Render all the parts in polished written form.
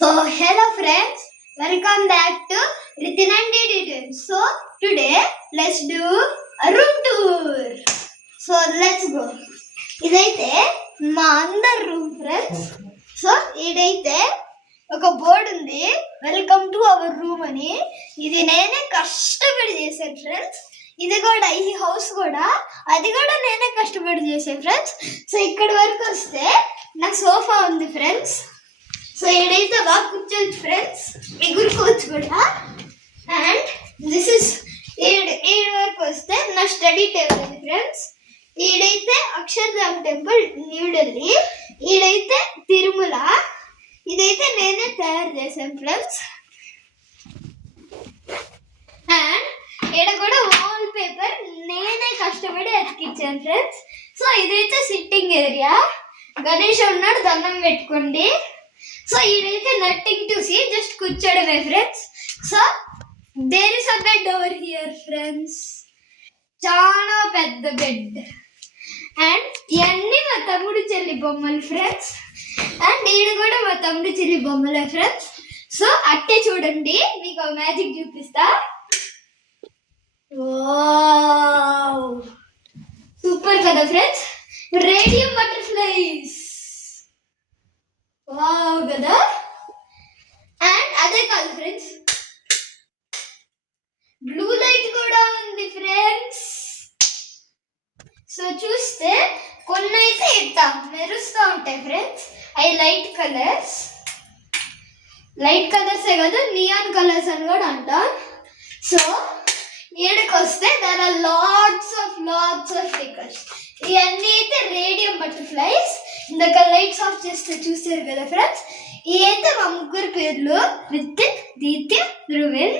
So hello friends, welcome back to Ritin and Details. So today let's do a room tour. So let's go. ఇదైతే మా అందర్ room friends. So ఇదైతే ఒక board ఉంది, welcome to our room అని. ఇది నేనే కష్టపడి చేశాను ఫ్రెండ్స్. ఇది కూడా ఈ హౌస్ కూడా అది కూడా నేనే కష్టపడి చేశాను ఫ్రెండ్స్. సో ఇక్కడ వరకు వస్తే నాకు సోఫా ఉంది ఫ్రెండ్స్. సో ఇక్కడైతే బాగా కూర్చోవచ్చు ఫ్రెండ్స్, ఎగురుకోవచ్చు కూడా. అండ్ దిస్ ఇస్ ఈ వరకు వస్తే నా స్టడీ టేబుల్ ఉంది ఫ్రెండ్స్. ఈడైతే అక్షర్ధామ్ టెంపుల్ న్యూఢిల్లీ, ఈడైతే తిరుమల. ఇదైతే నేనే తయారు చేశాను ఫ్రెండ్స్. అండ్ ఈడ కూడా వాల్ పేపర్ నేనే కష్టపడి అతికించాను ఫ్రెండ్స్. సో ఇదైతే సిట్టింగ్ ఏరియా, గణేష్ ఉన్నాడు, దండం పెట్టుకోండి. సో ఈడైతే నథింగ్ టు సీ, జస్ట్ కూర్చోడమే friends. So there is a bed over here friends, చాలా పెద్ద బెడ్. అండ్ ఇవన్నీ మా తమ్ముడు చెల్లి బొమ్మలు ఫ్రెండ్స్. అండ్ ఈడ కూడా మా తమ్ముడు చెల్లి బొమ్మలే ఫ్రెండ్స్. సో అట్టే చూడండి, మీకు మ్యాజిక్ చూపిస్తా. సూపర్ కదా ఫ్రెండ్స్, రేడియో బటర్ఫ్లైస్. వావ్ కదా. అండ్ అదే కాదు ఫ్రెండ్స్, బ్లూ లైట్ కూడా ఉంది ఫ్రెండ్స్. సో చూస్తే కొన్ని అయితే ఇట్లా మెరుస్తూ ఉంటాయి ఫ్రెండ్స్, అవి లైట్ కలర్స్. లైట్ కలర్సే కాదు, నియాన్ కలర్స్ అని కూడా అంటాం. సో ఈడకి వస్తే there are lots of stickers. ఇవన్నీ అయితే రేడియం బటర్ఫ్లైస్. ఇందాక లైట్స్ ఆఫ్ చేస్తే చూసారు కదా ఫ్రెండ్స్. ఇవి అయితే మా ముగ్గురు పేర్లు, రితిక్, దీత్య, ధ్రువిన్.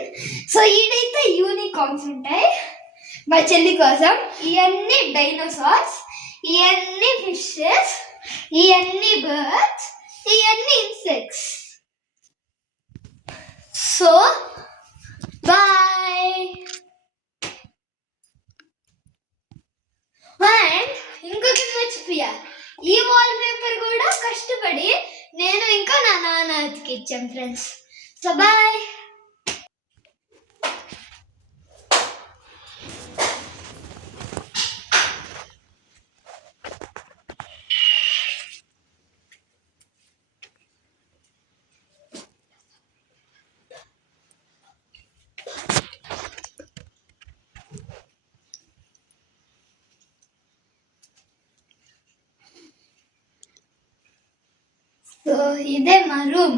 సో ఈడైతే యూనికార్న్స్ ఉంటాయి మా చెల్లి కోసం. ఇవన్నీ డైనోసార్స్, ఇవన్నీ ఫిషెస్, ఇవన్నీ బర్డ్స్, ఇవన్నీ ఇన్సెక్ట్స్. So bye. అండ్ ఇంకొకటి మర్చిపోయా, ఈ వాల్ పేపర్ కూడా కష్టపడి నేను ఇంకా నా నాన్న అతికిచ్చాం ఫ్రెండ్స్. So bye. సో ఇదే మా రూమ్.